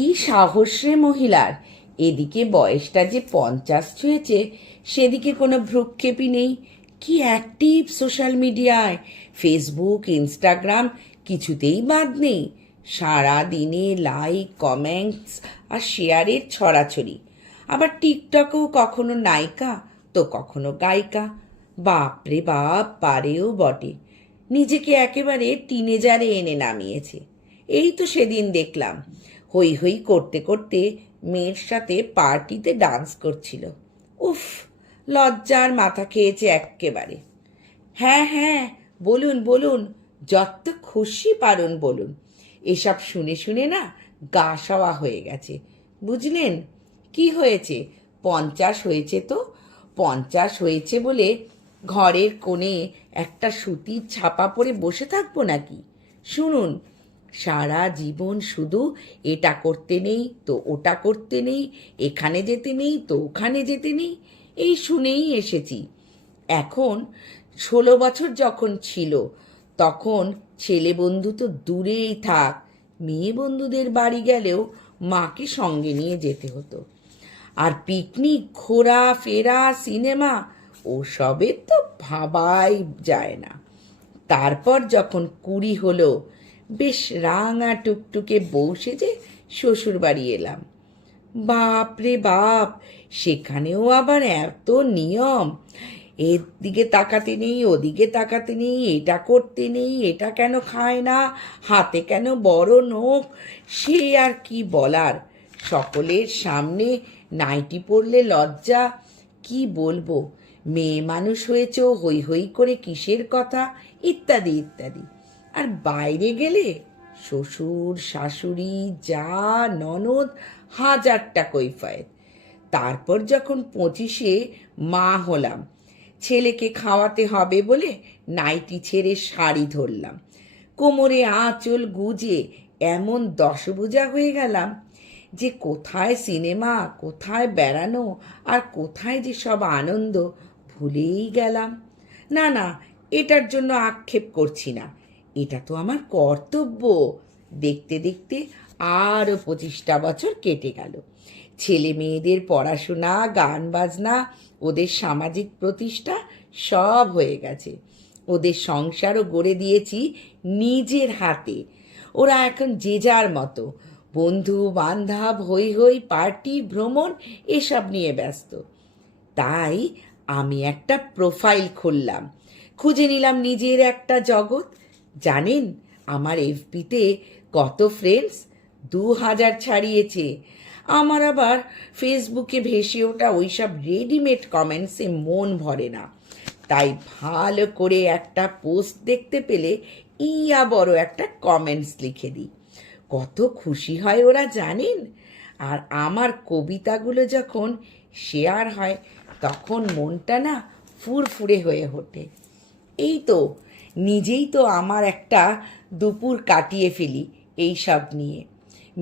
কি সাহস রে মহিলার! এদিকে বয়সটা যে 50 ছুঁয়েছে, সেদিকে কোনো ভ্রুক্ষেপই নেই। কি অ্যাক্টিভ সোশ্যাল মিডিয়ায়! ফেসবুক, ইনস্টাগ্রাম কিছুতেই বাদ নেই। সারা দিনে লাইক, কমেন্টস আর শেয়ারের ছড়াছড়ি। আবার টিকটকেও কখনো নায়িকা তো কখনো গায়িকা। বাপরে বাপ, পারেও বটে। নিজেকে একেবারে টিনেজারে এনে নামিয়েছে। এই তো সেদিন দেখলাম হই হই করতে করতে মেয়ের সাথে পার্টিতে ডান্স করছিল। উফ, লজ্জার মাথা খেয়েছে এক্কেবারে। হ্যাঁ হ্যাঁ, বলুন বলুন, যত খুশি পারুন বলুন। এসব শুনে শুনে না গা সওয়া হয়ে গেছে। বুঝলেন কি হয়েছে? 50 হয়েছে তো। 50 হয়েছে বলে ঘরের কোণে একটা সুতির ছাপা পরে বসে থাকবো নাকি? শুনুন, সারা জীবন শুধু এটা করতে নেই তো ওটা করতে নেই, এখানে যেতে নেই তো ওখানে যেতে নেই, এই শুনেই এসেছি। এখন 16 বছর যখন ছিল, তখন ছেলে বন্ধু তো দূরেই থাক, মেয়ে বন্ধুদের বাড়ি গেলেও মাকে সঙ্গে নিয়ে যেতে হতো। আর পিকনিক, ঘোরা ফেরা, সিনেমা, ওসবের তো ভাবাই যায় না। তারপর যখন 20 হলো, বেশ রাঙা টুকটুকে বউ সেজে শ্বশুর বাড়ি এলাম। বাপ রে বাপ, সেখানেও আবার এত নিয়ম! এদিকে তাকাতে নেই, ওদিকে তাকাতে নেই, এটা করতে নেই, এটা কেন খায় না, হাতে কেন বড় নখ, সে আর কি বলার! সকলের সামনে নাইটি পরলে লজ্জা, কি বলবো, মেয়ে মানুষ হয়েছ, হই হই করে কিসের কথা, ইত্যাদি ইত্যাদি। আর বাইরে গেলে শ্বশুর, শাশুড়ি, যা, ননদ, হাজারটা কৈফিয়ত। তারপর যখন 25-এ মা হলাম, ছেলেকে খাওয়াতে হবে বলে নাইটি ছেড়ে শাড়ি ধরলাম। কোমরে আঁচল গুজে এমন দশভুজা হয়ে গেলাম যে কোথায় সিনেমা, কোথায় বেড়ানো, আর কোথায় যে সব আনন্দ ভুলেই গেলাম। না না, এটার জন্য আক্ষেপ করছি না, এটা তো আমার কর্তব্য। দেখতে দেখতে আরও 25টা বছর কেটে গেল। ছেলে মেয়েদের পড়াশোনা, গান বাজনা, ওদের সামাজিক প্রতিষ্ঠা সব হয়ে গেছে। ওদের সংসারও গড়ে দিয়েছি নিজের হাতে। ওরা এখন যে যার মতো বন্ধু বান্ধব, হই হই, পার্টি, ভ্রমণ, এসব নিয়ে ব্যস্ত। তাই আমি একটা প্রোফাইল খুললাম, খুঁজে নিলাম নিজের একটা জগৎ। জানেন আমার এফবিতে কত ফ্রেন্ডস? 2000 ছাড়িয়েছে। আমার আবার ফেসবুকে ভেসে ওঠা ওইসব রেডিমেড কমেন্টসে মন ভরে না। তাই ভালো করে একটা পোস্ট দেখতে পেলে ইয়া বড় একটা কমেন্টস লিখে দিই। কত খুশি হয় ওরা জানেন। আর আমার কবিতাগুলো যখন শেয়ার হয়, তখন মনটা না ফুরফুরে হয়ে ওঠে। এই তো নিজেই তো আমার একটা দুপুর কাটিয়ে ফেলি এই সব নিয়ে।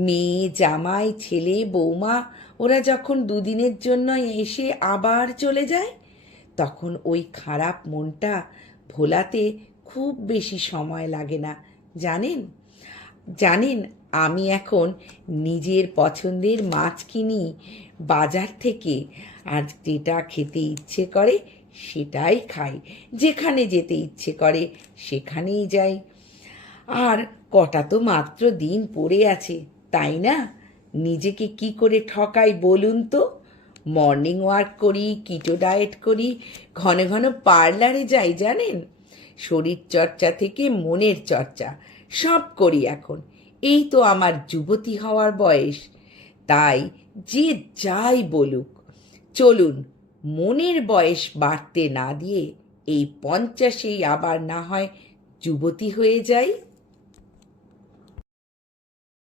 মেয়ে, জামাই, ছেলে, বৌমা, ওরা যখন দুদিনের জন্য এসে আবার চলে যায়, তখন ওই খারাপ মনটা ভোলাতে খুব বেশি সময় লাগে না। জানেন জানেন আমি এখন নিজের পছন্দের মাছ কিনি বাজার থেকে, আর যেটা খেতে ইচ্ছে করে সেটাই খাই, যেখানে যেতে ইচ্ছে করে সেখানেই যাই। আর কটা তো মাত্র দিন পড়ে আছে, তাই না? নিজেকে কি করে ঠকাই বলুন তো? মর্নিং ওয়াক করি, কিটো ডায়েট করি, ঘন ঘন পার্লারে যাই, জানেন? শরীর চর্চা থেকে মনের চর্চা সব করি এখন। এই তো আমার যুবতী হওয়ার বয়স। তাই যে যাই বলুক, চলুন মনের বয়স বাড়তে না দিয়ে এই 50-এই আবার না হয় যুবতী হয়ে যাই।